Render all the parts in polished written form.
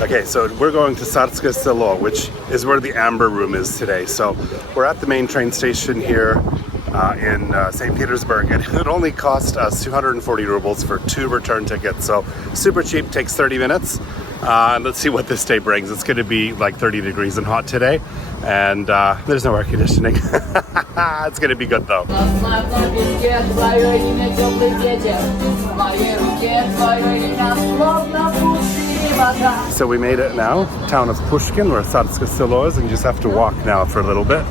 Okay, so we're going to Tsarskoye Selo, which is where the Amber Room is today. So we're at the main train station here in St. Petersburg, and it only cost us 240 rubles for 2 return tickets. So super cheap, takes 30 minutes. And let's see what this day brings. It's going to be like 30 degrees and hot today, and there's no air conditioning. It's going to be good though. So we made it now, town of Pushkin, where Tsarskoye Selo is, and you just have to walk now for a little bit.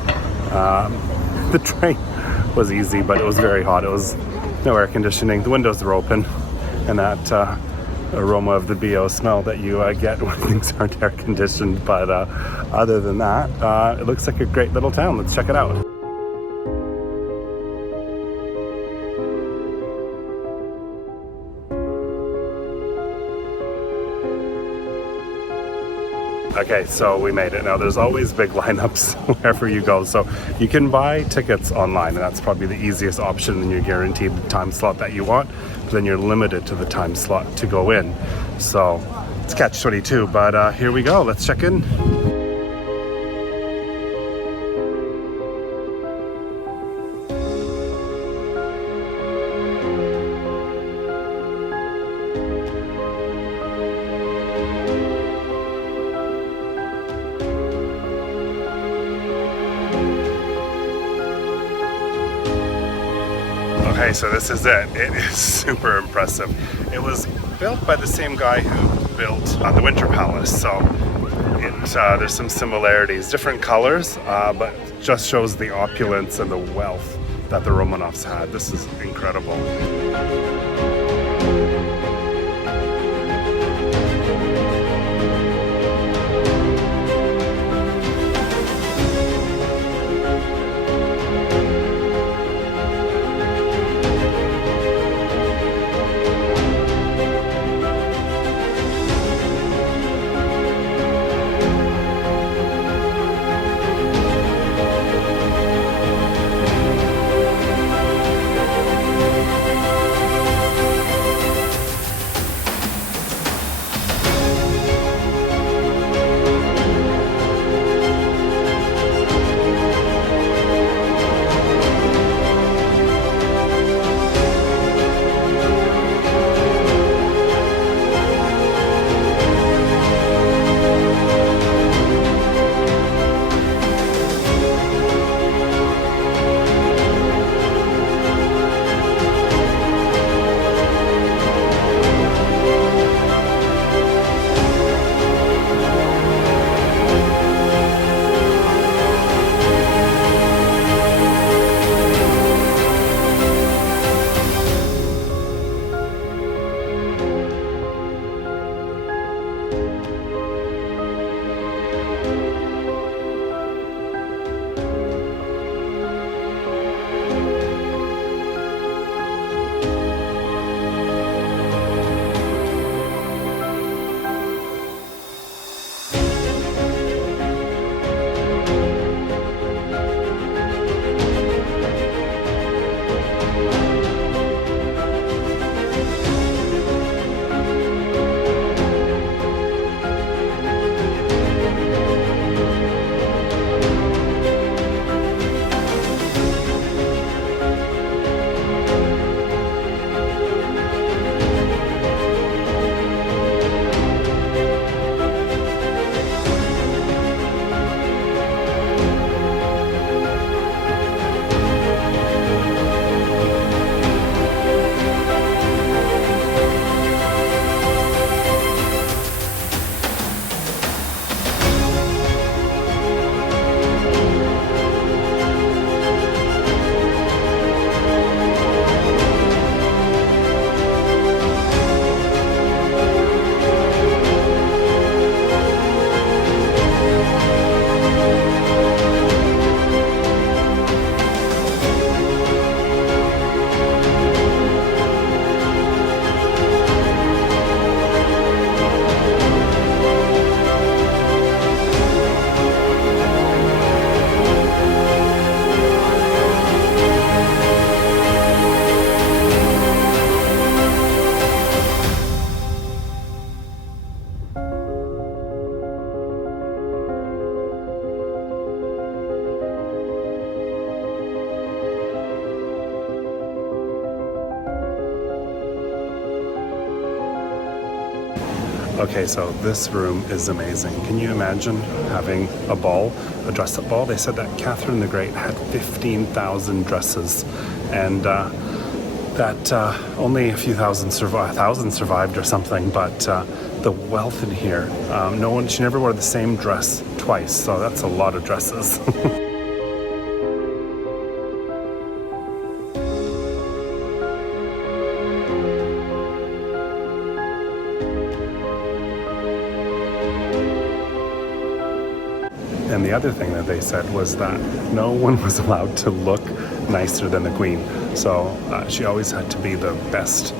The train was easy, but it was very hot. It was no air conditioning. The windows were open, and that aroma of the BO smell that you get when things aren't air conditioned. But other than that, it looks like a great little town. Let's check it out. Okay, so we made it. Now there's always big lineups wherever you go, so you can buy tickets online, and that's probably the easiest option, and you're guaranteed the time slot that you want, but then you're limited to the time slot to go in. So it's catch-22, but here we go. Let's check in. Okay, so this is it. It is super impressive. It was built by the same guy who built the Winter Palace, so there's some similarities, different colors, but just shows the opulence and the wealth that the Romanovs had. This is incredible. Okay, so this room is amazing. Can you imagine having a ball, a dress-up ball? They said that Catherine the Great had 15,000 dresses, and that only a few thousand survived or something. But the wealth in here, she never wore the same dress twice, so that's a lot of dresses. And the other thing that they said was that no one was allowed to look nicer than the Queen. So she always had to be the best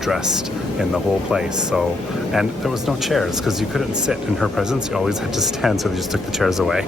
dressed in the whole place. And there was no chairs because you couldn't sit in her presence. You always had to stand, so they just took the chairs away.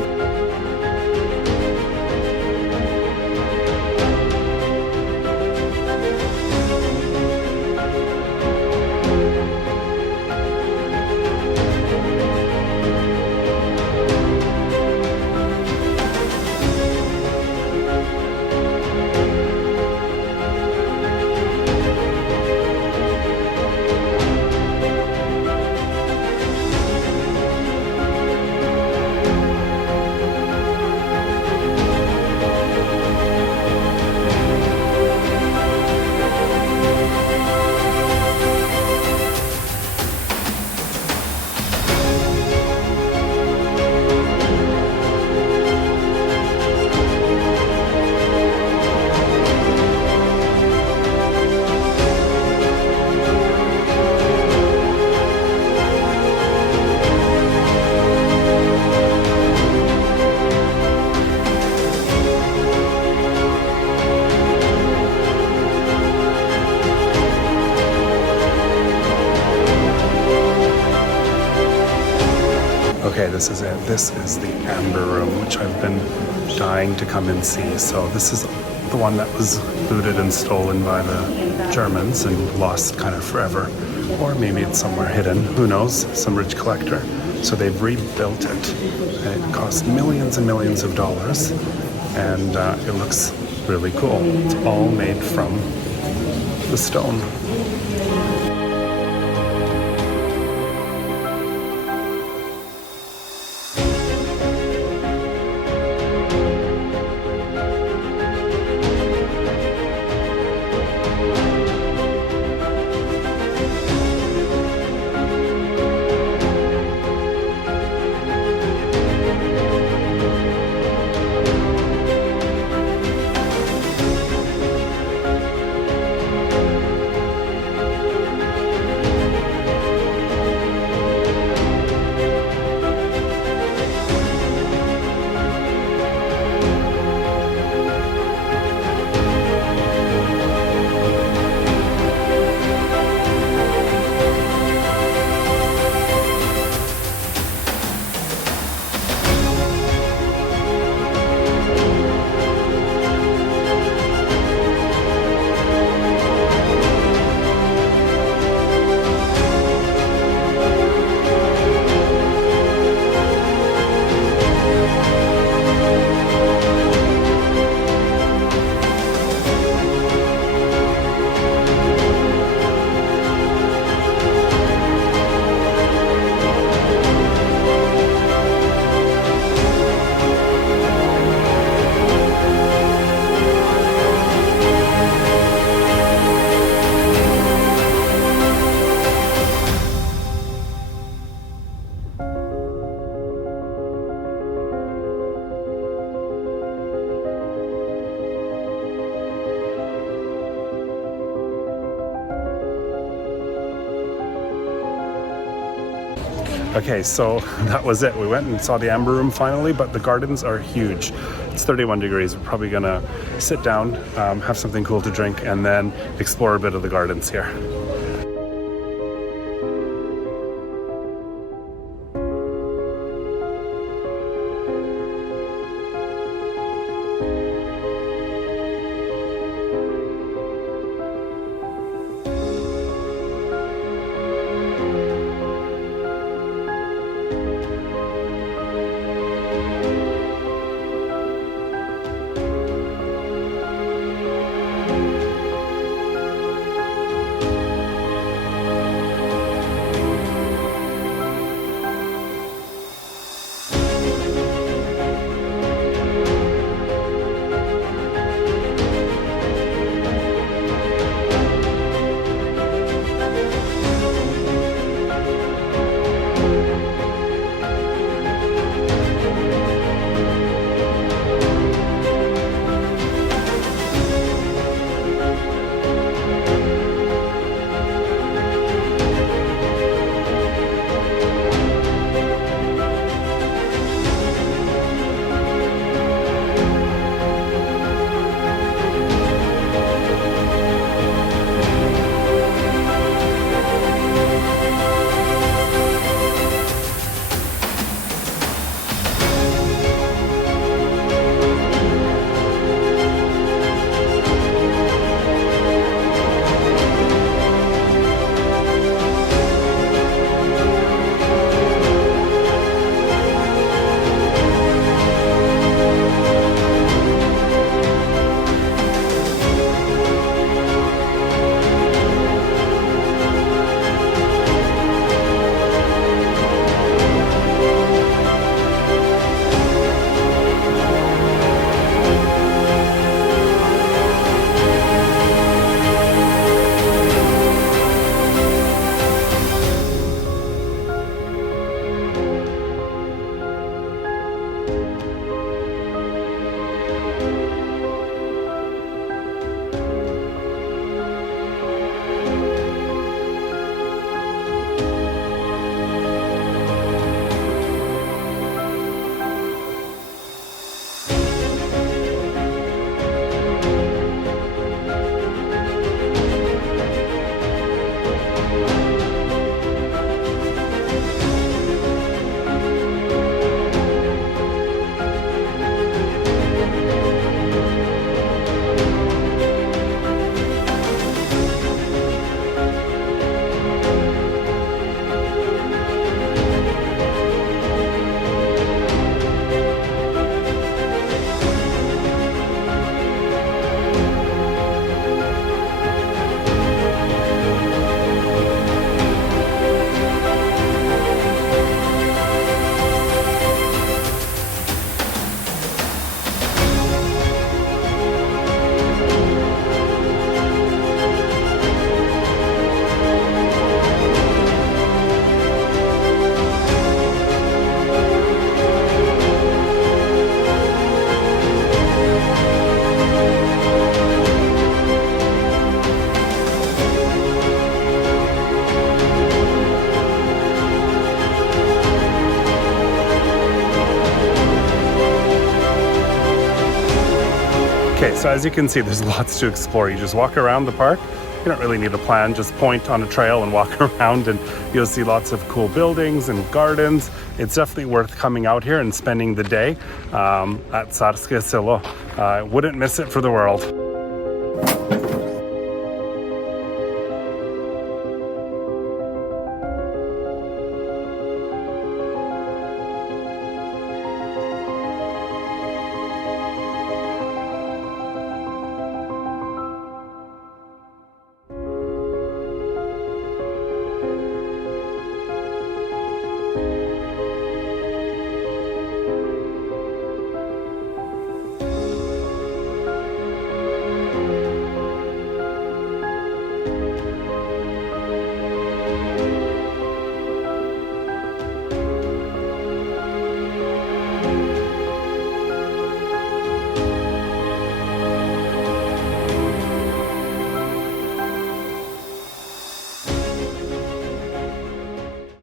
Okay, this is it. This is the Amber Room, which I've been dying to come and see. So this is the one that was looted and stolen by the Germans and lost kind of forever. Or maybe it's somewhere hidden, who knows, some rich collector. So they've rebuilt it, and it cost millions and millions of dollars, and it looks really cool. It's all made from the stone. Okay, so that was it. We went and saw the Amber Room finally, but the gardens are huge. It's 31 degrees. We're probably gonna sit down, have something cool to drink, and then explore a bit of the gardens here. Okay, so as you can see, there's lots to explore. You just walk around the park. You don't really need a plan, just point on a trail and walk around and you'll see lots of cool buildings and gardens. It's definitely worth coming out here and spending the day at Tsarskoye Selo. I wouldn't miss it for the world.